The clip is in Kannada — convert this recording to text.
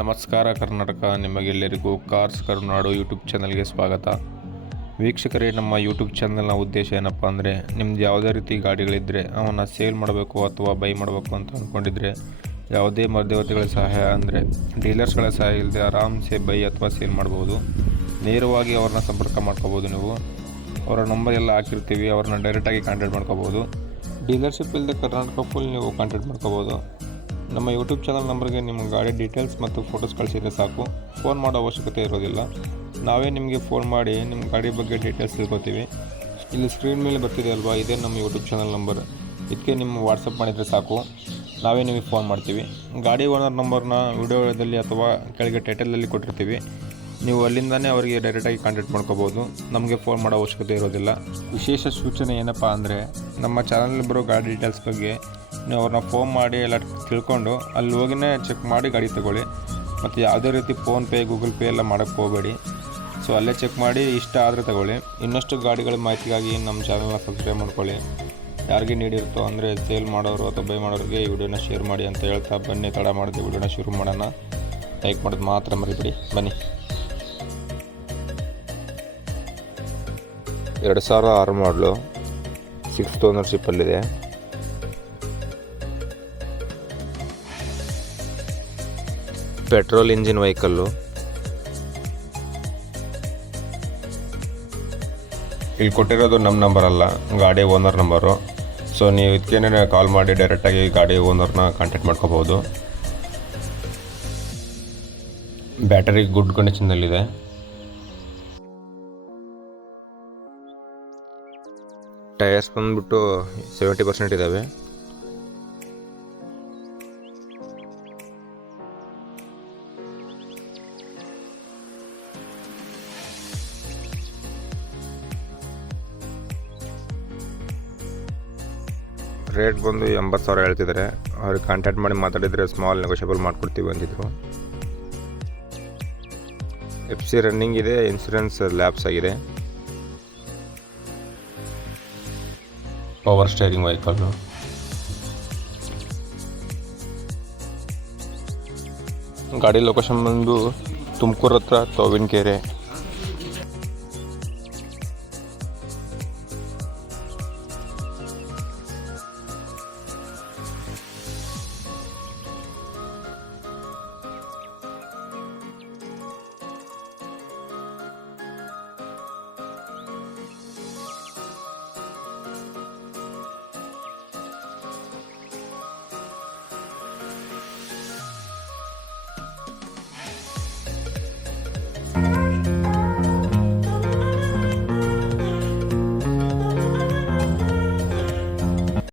ನಮಸ್ಕಾರ ಕರ್ನಾಟಕ. ನಿಮಗೆಲ್ಲರಿಗೂ ಕಾರ್ಸ್ ಕರುನಾಡು ಯೂಟ್ಯೂಬ್ ಚಾನಲ್ಗೆ ಸ್ವಾಗತ. ವೀಕ್ಷಕರೇ, ನಮ್ಮ ಯೂಟ್ಯೂಬ್ ಚಾನಲ್ನ ಉದ್ದೇಶ ಏನಪ್ಪ ಅಂದರೆ, ನಿಮ್ದು ಯಾವುದೇ ರೀತಿ ಗಾಡಿಗಳಿದ್ದರೆ ಅವನ್ನ ಸೇಲ್ ಮಾಡಬೇಕು ಅಥವಾ ಬೈ ಮಾಡಬೇಕು ಅಂತ ಅಂದ್ಕೊಂಡಿದ್ರೆ ಯಾವುದೇ ಮಧ್ಯವರ್ತಿಗಳ ಸಹಾಯ ಅಂದರೆ ಡೀಲರ್ಸ್ಗಳ ಸಹಾಯ ಇಲ್ಲದೆ ಆರಾಮ್ಸೆ ಬೈ ಅಥವಾ ಸೇಲ್ ಮಾಡ್ಬೋದು. ನೇರವಾಗಿ ಅವ್ರನ್ನ ಸಂಪರ್ಕ ಮಾಡ್ಕೋಬೋದು. ನೀವು ಅವರ ನಂಬರ್ ಎಲ್ಲ ಹಾಕಿರ್ತೀವಿ, ಅವ್ರನ್ನ ಡೈರೆಕ್ಟಾಗಿ ಕಾಂಟ್ಯಾಕ್ಟ್ ಮಾಡ್ಕೋಬೋದು. ಡೀಲರ್ಶಿಪ್ ಇಲ್ಲದೆ ಕರ್ನಾಟಕ ಫುಲ್ ನೀವು ಕಾಂಟ್ಯಾಕ್ಟ್ ಮಾಡ್ಕೋಬೋದು. ನಮ್ಮ ಯೂಟ್ಯೂಬ್ ಚಾನಲ್ ನಂಬರ್ಗೆ ನಿಮ್ಮ ಗಾಡಿ ಡೀಟೇಲ್ಸ್ ಮತ್ತು ಫೋಟೋಸ್ ಕಳಿಸಿದರೆ ಸಾಕು. ಫೋನ್ ಮಾಡೋ ಅವಶ್ಯಕತೆ ಇರೋದಿಲ್ಲ. ನಾವೇ ನಿಮಗೆ ಫೋನ್ ಮಾಡಿ ನಿಮ್ಮ ಗಾಡಿ ಬಗ್ಗೆ ಡೀಟೇಲ್ಸ್ ತಿಳ್ಕೊತೀವಿ. ಇಲ್ಲಿ ಸ್ಕ್ರೀನ್ ಮೇಲೆ ಬರ್ತಿದೆ ಅಲ್ವಾ, ಇದೇ ನಮ್ಮ ಯೂಟ್ಯೂಬ್ ಚಾನಲ್ ನಂಬರ್. ಇದಕ್ಕೆ ನಿಮ್ಮ ವಾಟ್ಸಪ್ ಮಾಡಿದರೆ ಸಾಕು, ನಾವೇ ನಿಮಗೆ ಫೋನ್ ಮಾಡ್ತೀವಿ. ಗಾಡಿ ಓನರ್ ನಂಬರ್ನ ವಿಡಿಯೋದಲ್ಲಿ ಅಥವಾ ಕೆಳಗೆ ಟೈಟಲಲ್ಲಿ ಕೊಟ್ಟಿರ್ತೀವಿ. ನೀವು ಅಲ್ಲಿಂದನೇ ಅವರಿಗೆ ಡೈರೆಕ್ಟಾಗಿ ಕಾಂಟ್ಯಾಕ್ಟ್ ಮಾಡ್ಕೋಬೋದು. ನಮಗೆ ಫೋನ್ ಮಾಡೋ ಅವಶ್ಯಕತೆ ಇರೋದಿಲ್ಲ. ವಿಶೇಷ ಸೂಚನೆ ಏನಪ್ಪ ಅಂದರೆ, ನಮ್ಮ ಚಾನಲ್ ಬರೋ ಗಾಡಿ ಡೀಟೇಲ್ಸ್ ಬಗ್ಗೆ ನೀವು ಅವ್ರನ್ನ ಫೋನ್ ಮಾಡಿ ಎಲ್ಲ ತಿಳ್ಕೊಂಡು ಅಲ್ಲಿ ಹೋಗಿನೇ ಚೆಕ್ ಮಾಡಿ ಗಾಡಿ ತಗೊಳ್ಳಿ. ಮತ್ತು ಯಾವುದೇ ರೀತಿ ಫೋನ್ಪೇ, ಗೂಗಲ್ ಪೇ ಎಲ್ಲ ಮಾಡೋಕ್ಕೆ ಹೋಗಬೇಡಿ. ಸೊ ಅಲ್ಲೇ ಚೆಕ್ ಮಾಡಿ ಇಷ್ಟ ಆದರೆ ತಗೊಳ್ಳಿ. ಇನ್ನಷ್ಟು ಗಾಡಿಗಳ ಮಾಹಿತಿಗಾಗಿ ನಮ್ಮ ಚಾನಲ್ನ ಸಬ್ಸ್ಕ್ರೈಬ್ ಮಾಡ್ಕೊಳ್ಳಿ. ಯಾರಿಗೆ ನೀಡಿರುತ್ತೋ ಅಂದರೆ ಸೇಲ್ ಮಾಡೋರು ಅಥವಾ ಬೈ ಮಾಡೋರಿಗೆ ಈ ವಿಡಿಯೋನ ಶೇರ್ ಮಾಡಿ ಅಂತ ಹೇಳ್ತಾ, ಬನ್ನಿ ತಡ ಮಾಡಿದೆ ವಿಡಿಯೋನ ಶುರು ಮಾಡೋಣ. ಲೈಕ್ ಮಾಡೋದು ಮಾತ್ರ ಮರಿಬೇಡಿ. ಬನ್ನಿ. 2006 ಮಾಡಲು, 6th ಓನರ್ಶಿಪ್ಪಲ್ಲಿದೆ. Petrol engine vehicle. ಇಲ್ಲಿ ಕೊಟ್ಟಿರೋದು ನಮ್ಮ ನಂಬರ್ ಅಲ್ಲ, ಗಾಡಿ ಓನರ್ ನಂಬರು. ಸೊ ನೀವು ಇದಕ್ಕೇನೆ ಕಾಲ್ ಮಾಡಿ ಡೈರೆಕ್ಟಾಗಿ ಗಾಡಿ ಓನರ್ನ ಕಾಂಟ್ಯಾಕ್ಟ್ ಮಾಡ್ಕೋಬೋದು. ಬ್ಯಾಟರಿ ಗುಡ್ ಕಂಡೀಷನ್ನಲ್ಲಿದೆ. ಟೈರ್ಸ್ ಬಂದ್ಬಿಟ್ಟು 70% ಇದ್ದಾವೆ. ರೇಟ್ ಬಂದು 80,000 ಹೇಳ್ತಿದ್ದಾರೆ. ಅವ್ರಿಗೆ ಕಾಂಟ್ಯಾಕ್ಟ್ ಮಾಡಿ ಮಾತಾಡಿದರೆ ಸ್ಮಾಲ್ ನೆಗೋಷಿಯಬಲ್ ಮಾಡಿಕೊಡ್ತೀವಿ ಅಂತಿದ್ರು. FC ರನ್ನಿಂಗ್ ಇದೆ, ಇನ್ಸೂರೆನ್ಸ್ ಲ್ಯಾಪ್ಸ್ ಆಗಿದೆ. Power steering vehicle. ಗಾಡಿ ಲೊಕೇಶನ್ ಬಂದು ತುಮಕೂರು ಹತ್ರ ತೋವಿನಕೆರೆ.